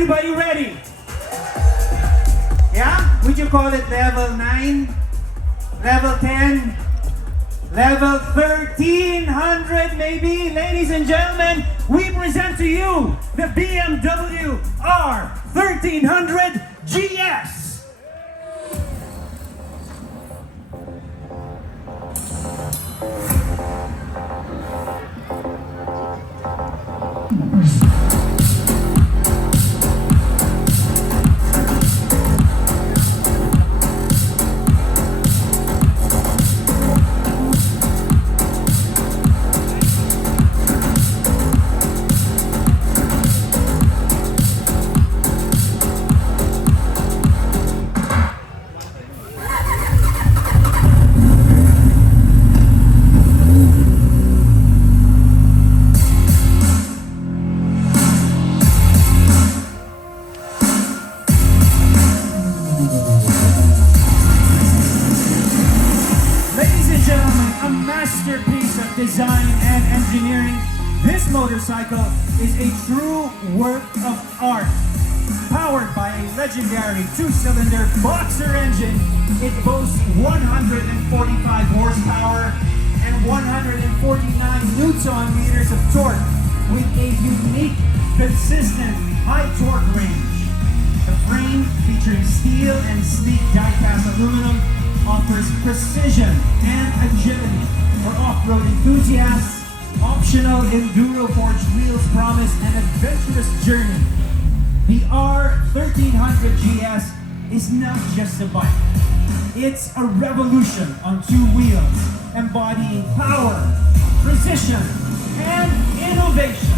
everybody ready? Yeah? Would you call it level 9? Level 10? Level 1300 maybe? Ladies and gentlemen, we present to you the BMW R 1300 GS. Masterpiece of design and engineering, this motorcycle is a true work of art. Powered by a legendary two-cylinder boxer engine, it boasts 145 horsepower and 149 Newton meters of torque with a unique, consistent, high torque range. The frame, featuring steel and sleek die-cast aluminum, offers precision and agility for off-road enthusiasts. Optional enduro forged wheels promise an adventurous journey. The R1300 GS is not just a bike. It's a revolution on two wheels, embodying power, precision, and innovation.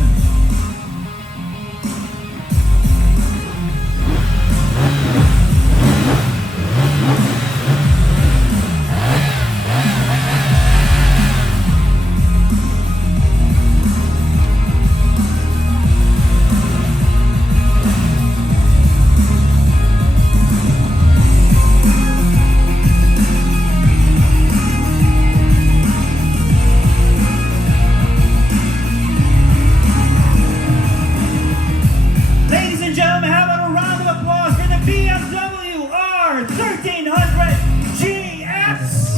BMW R 1300 GS.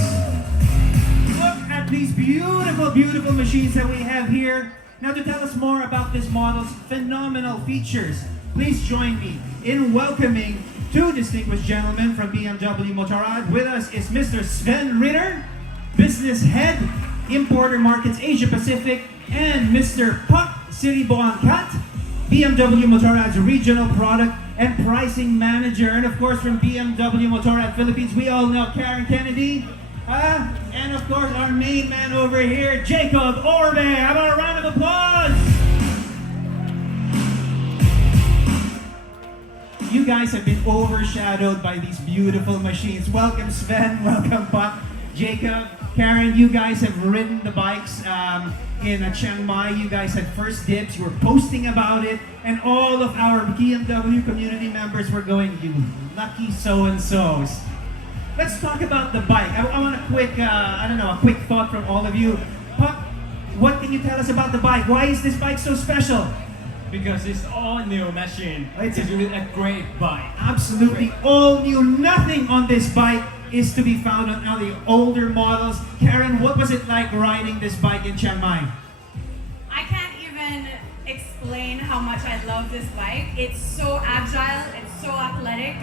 Look at these beautiful machines that we have here. Now, to tell us more about this model's phenomenal features, please join me in welcoming two distinguished gentlemen from BMW Motorrad. With us is Mr. Sven Ritter, Business Head, Importer Markets Asia Pacific, and Mr. Pak Siriboangkat, BMW Motorrad's Regional Product and Pricing Manager. And of course, from BMW Motorrad Philippines, we all know Karen Kennedy. And of course, our main man over here, Jacob Orbe. How about a round of applause? You guys have been overshadowed by these beautiful machines. Welcome Sven, welcome Pak, Jacob, Karen. You guys have ridden the bikes in Chiang Mai. You guys had first dibs. You were posting about it, and all of our BMW community members were going, "You lucky so-and-sos." Let's talk about the bike. I want a quick, a quick thought from all of you. Pak, what can you tell us about the bike? Why is this bike so special? Because it's all new machine. It's really a great bike. Absolutely all new. Nothing on this bike is to be found on all the older models. Karen, what was it like riding this bike in Chiang Mai? I can't even explain how much I love this bike. It's so agile, it's so athletic.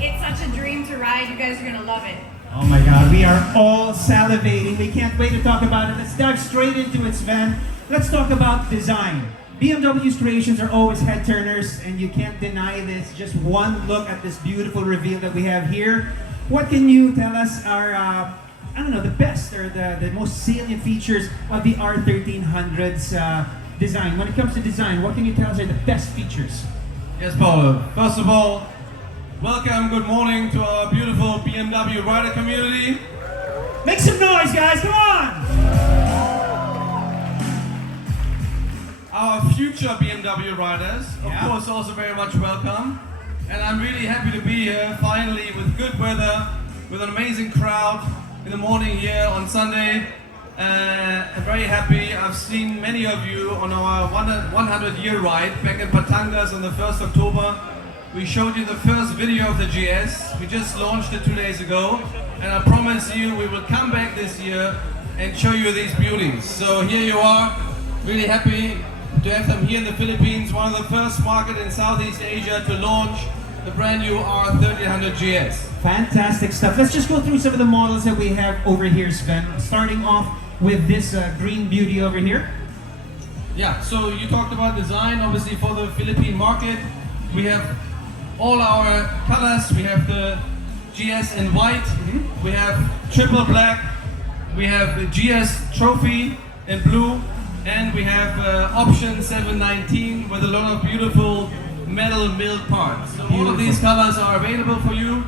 It's such a dream to ride. You guys are gonna love it. Oh my God, we are all salivating. We can't wait to talk about it. Let's dive straight into it, Sven. Let's talk about design. BMW's creations are always head turners, and you can't deny this. Just one look at this beautiful reveal that we have here. What can you tell us are, the best or the most salient features of the R1300's design? When it comes to design, what can you tell us are the best features? Yes, Paulo. First of all, welcome, good morning to our beautiful BMW rider community. Make some noise, guys, come on! Our future BMW riders, of course, also very much welcome. And I'm really happy to be here, finally, with good weather, with an amazing crowd in the morning here on Sunday. I'm very happy. I've seen many of you on our 100-year ride back in Batangas on the 1st October. We showed you the first video of the GS. We just launched it 2 days ago. And I promise you we will come back this year and show you these beauties. So here you are, really happy to have them here in the Philippines, one of the first market in Southeast Asia to launch the brand new R1300 GS. Fantastic stuff. Let's just go through some of the models that we have over here, Sven. Starting off with this green beauty over here. Yeah, so you talked about design, obviously for the Philippine market. We have all our colors. We have the GS in white, we have triple black, we have the GS trophy in blue, and we have option 719 with a lot of beautiful metal milled parts. So all of these colors are available for you.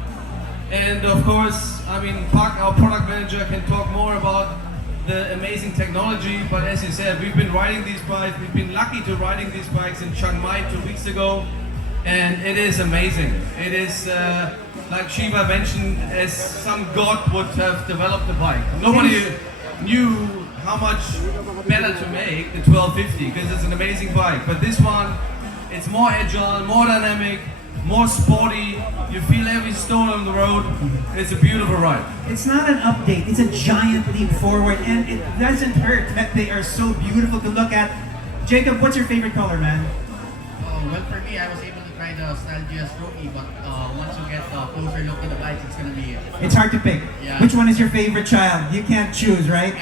And of course, I mean, Park, our product manager, can talk more about the amazing technology, but as you said, we've been riding these bikes, we've been lucky to riding these bikes in Chiang Mai 2 weeks ago, and it is amazing. It is, like Shiva mentioned, as some god would have developed the bike. Nobody knew how much better to make the 1250, because it's an amazing bike, but this one, it's more agile, more dynamic, more sporty. You feel every stone on the road. It's a beautiful ride. It's not an update, it's a giant leap forward, and it doesn't hurt that they are so beautiful to look at. Jacob, what's your favorite color, man? Well, for me, I was able to try the Style GS Rookie, but once you get a closer look at the bikes, it's gonna be... It's hard to pick. Yeah. Which one is your favorite child? You can't choose, right?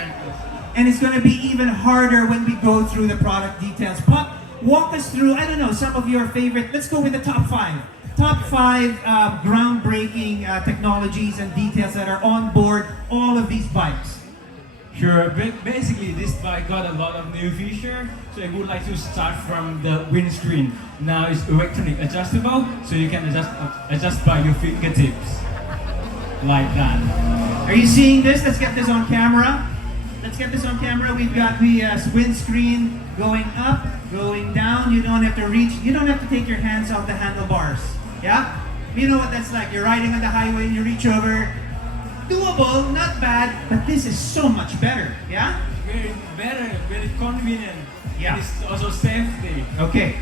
And it's gonna be even harder when we go through the product details. Puck, walk us through, I don't know, some of your favorite, let's go with the top 5. Top 5 groundbreaking technologies and details that are on board all of these bikes. Sure, basically this bike got a lot of new features, so I would like to start from the windscreen. Now it's electronic adjustable, so you can adjust by your fingertips, like that. Are you seeing this? Let's get this on camera. Let's get this on camera. We've got the windscreen going up, going down. You don't have to reach, you don't have to take your hands off the handlebars. Yeah? You know what that's like. You're riding on the highway and you reach over. Doable, not bad, but this is so much better. Yeah? Very better, very convenient. Yeah. It's also safety. Okay.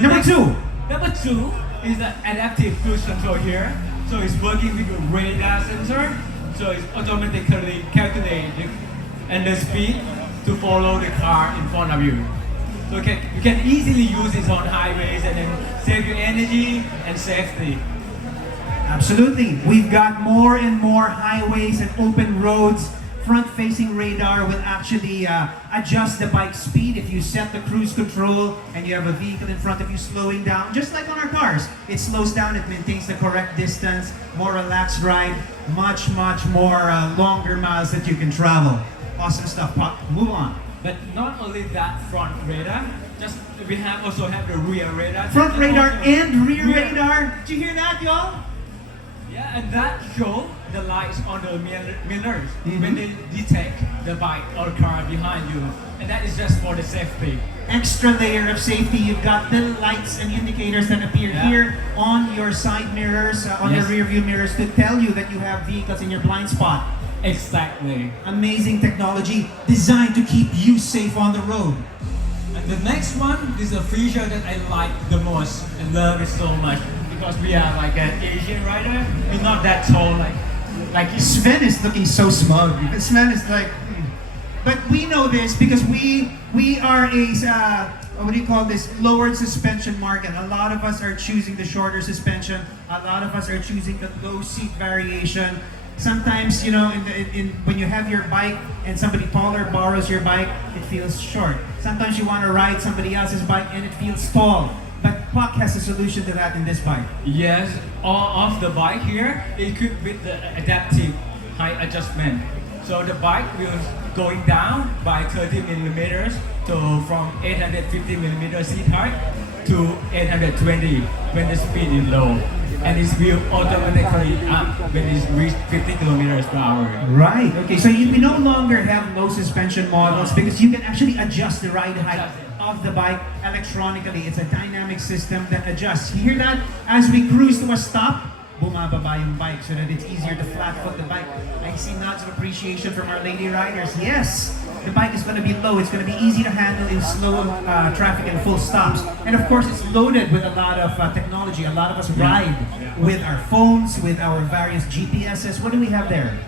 Number 2. Number 2 is the adaptive cruise control here. So it's working with a radar sensor. So it's automatically calculated and the speed to follow the car in front of you. So you can easily use this on highways and then save your energy and safety. Absolutely. We've got more and more highways and open roads. Front-facing radar will actually adjust the bike speed if you set the cruise control and you have a vehicle in front of you slowing down. Just like on our cars, it slows down, it maintains the correct distance, more relaxed ride, much more longer miles that you can travel. Awesome stuff, Pop. Move on. But not only that front radar, we also have the rear radar. Front radar and rear radar. Did you hear that, y'all? Yeah, and that show the lights on the mirrors when they detect the bike or car behind you. And that is just for the safety. Extra layer of safety. You've got the lights and indicators that appear here on your side mirrors, on your rear view mirrors to tell you that you have vehicles in your blind spot. Exactly. Amazing technology designed to keep you safe on the road. And the next one is a feature that I like the most and love it so much because we are like an Asian rider. We're not that tall like Sven is looking so smug. Sven is like, but we know this because we are a what do you call this, lowered suspension market. A lot of us are choosing the shorter suspension. A lot of us are choosing the low seat variation. Sometimes, you know, when you have your bike and somebody taller borrows your bike, it feels short. Sometimes you want to ride somebody else's bike and it feels tall. But Puck has a solution to that in this bike. Yes, all of the bike here equipped with the adaptive height adjustment. So the bike will going down by 30 millimeters to from 850 millimeter seat height to 820 when the speed is low. And it will automatically up when it's reached 50 kilometers per hour. Right, okay, so we no longer have low suspension models because you can actually adjust the ride height of the bike electronically. It's a dynamic system that adjusts. You hear that? As we cruise to a stop, bumababa yung bike so that it's easier to flat foot the bike. I see nods of appreciation from our lady riders. Yes, The bike is going to be low. It's going to be easy to handle in slow traffic and full stops. And of course, it's loaded with a lot of technology. A lot of us ride with our phones, with our various GPSs. What do we have there?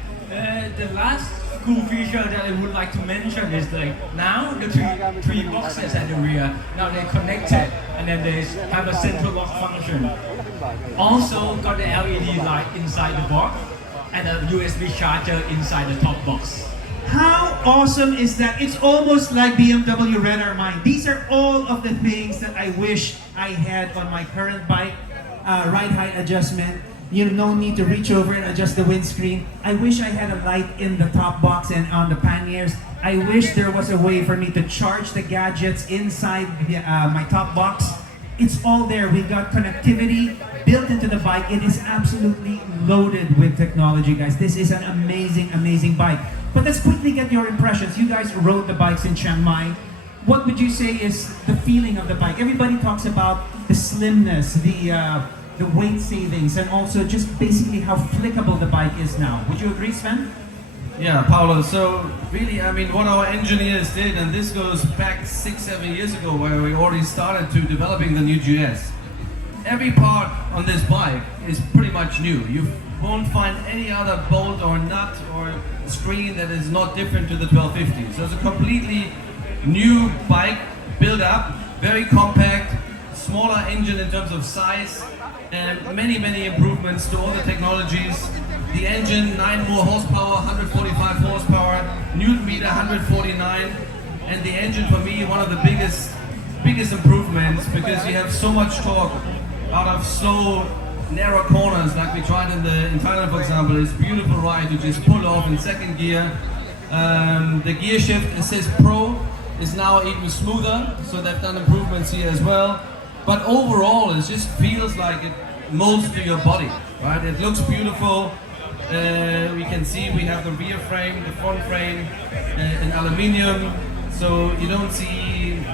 The last cool feature that I would like to mention is like now the three boxes at the rear, now they're connected and then they have a central lock function. Also got the LED light inside the box and a USB charger inside the top box. How awesome is that? It's almost like BMW read our mind. These are all of the things that I wish I had on my current bike. Ride height adjustment. You no need to reach over and adjust the windscreen. I wish I had a light in the top box and on the panniers. I wish there was a way for me to charge the gadgets inside my top box. It's all there. We've got connectivity built into the bike. It is absolutely loaded with technology, guys. This is an amazing, amazing bike. But let's quickly get your impressions. You guys rode the bikes in Chiang Mai. What would you say is the feeling of the bike? Everybody talks about the slimness, the weight savings, and also just basically how flickable the bike is now. Would you agree, Sven? Yeah, Paolo. So really, I mean, what our engineers did, and this goes back 6-7 years ago, where we already started to developing the new GS. Every part on this bike is pretty much new. You won't find any other bolt or nut or screen that is not different to the 1250. So it's a completely new bike, built up, very compact, smaller engine in terms of size, and many improvements to all the technologies. The engine, 9 more horsepower, 145 horsepower, Newton meter 149, and the engine for me one of the biggest improvements, because you have so much torque out of slow, narrow corners like we tried in Thailand, for example. It's a beautiful ride to just pull off in second gear. The gear shift, it says Pro, is now even smoother, so they've done improvements here as well. But overall, it just feels like it molds to your body, right? It looks beautiful. We can see we have the rear frame, the front frame in aluminium, so you don't see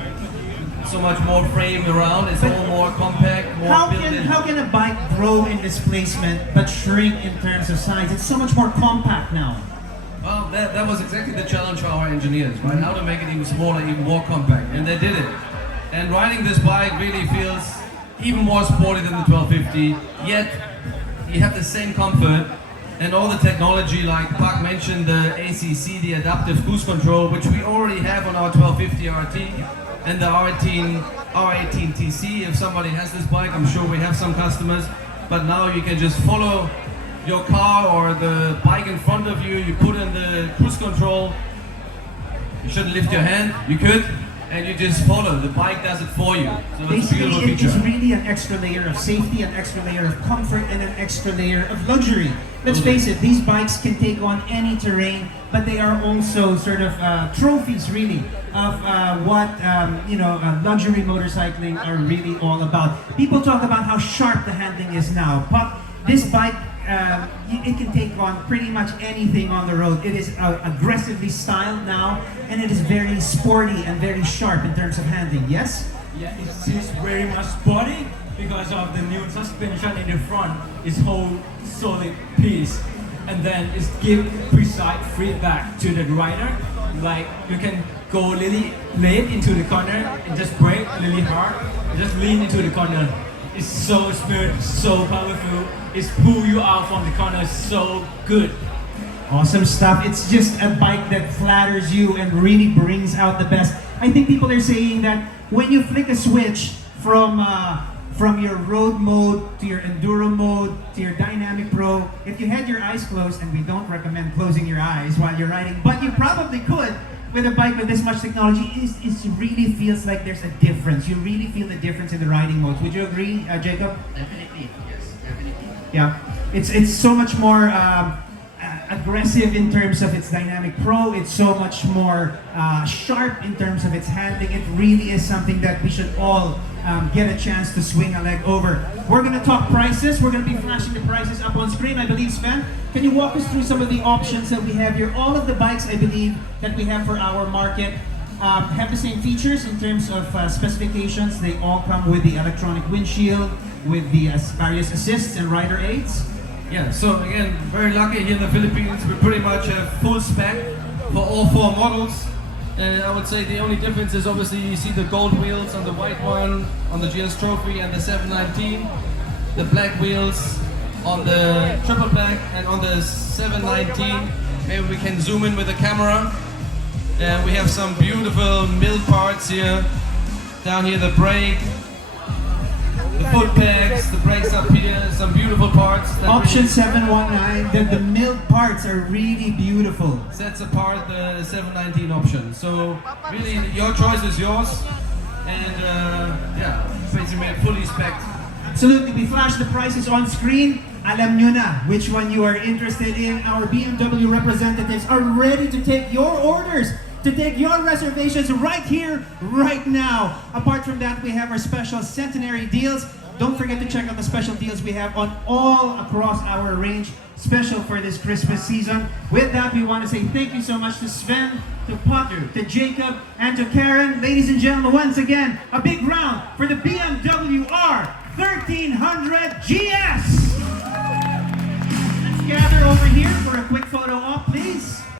so much more frame around. It's all more compact, more built-in. How can a bike grow in displacement but shrink in terms of size? It's so much more compact now. Well, that was exactly the challenge for our engineers, right? How to make it even smaller, even more compact, and they did it. And riding this bike really feels even more sporty than the 1250, yet you have the same comfort and all the technology, like Park mentioned, the ACC, the adaptive cruise control, which we already have on our 1250 RT and the R18 TC. If somebody has this bike, I'm sure we have some customers, but now you can just follow your car or the bike in front of you, you put in the cruise control, you shouldn't lift your hand, you could, and you just follow. The bike does it for you. So it's a beautiful feature. It's really an extra layer of safety, an extra layer of comfort, and an extra layer of luxury. Let's face it, these bikes can take on any terrain, but they are also sort of trophies, really, of what luxury motorcycling are really all about. People talk about how sharp the handling is now, but this bike, it can take on pretty much anything on the road. It is aggressively styled now, and it is very sporty and very sharp in terms of handling. Yes? Yeah, it's very much sporty because of the new suspension in the front. It's whole solid piece, and then it's give precise feedback to the rider. Like you can go really late into the corner and just brake really hard, and just lean into the corner. It's so smooth, so powerful. It's pull you out from the corner so good. Awesome stuff. It's just a bike that flatters you and really brings out the best. I think people are saying that when you flick a switch from your road mode to your enduro mode to your dynamic pro, if you had your eyes closed, and we don't recommend closing your eyes while you're riding, but you probably could with a bike with this much technology, it really feels like there's a difference. You really feel the difference in the riding modes. Would you agree, Jacob? Definitely, yes, definitely. Yeah, it's so much more aggressive in terms of its dynamic pro. It's so much more sharp in terms of its handling. It really is something that we should all get a chance to swing a leg over. We're going to talk prices. We're going to be flashing the prices up on screen, I believe. Sven, can you walk us through some of the options that we have here? All of the bikes, I believe, that we have for our market have the same features in terms of specifications. They all come with the electronic windshield, with the various assists and rider aids. Yeah, so again, very lucky here in the Philippines. We pretty much have full spec for all 4 models. I would say the only difference is obviously you see the gold wheels on the white one on the GS Trophy and the 719, the black wheels on the triple black, and on the 719 maybe we can zoom in with the camera. And we have some beautiful milled parts here. Down here the brake, the foot pegs, the brakes up here, some beautiful parts. That Option really 719, the milled parts are really beautiful. sets apart the 719 option. So really your choice is yours. And yeah, basically fully spec'd. Absolutely, we flash the prices on screen. Alam nyo na which one you are interested in. Our BMW representatives are ready to take your orders, to take your reservations right here, right now. Apart from that, we have our special centenary deals. Don't forget to check out the special deals we have on all across our range, special for this Christmas season. With that, we want to say thank you so much to Sven, to Potter, to Jacob, and to Karen. Ladies and gentlemen, once again, a big round for the BMW R 1300 GS.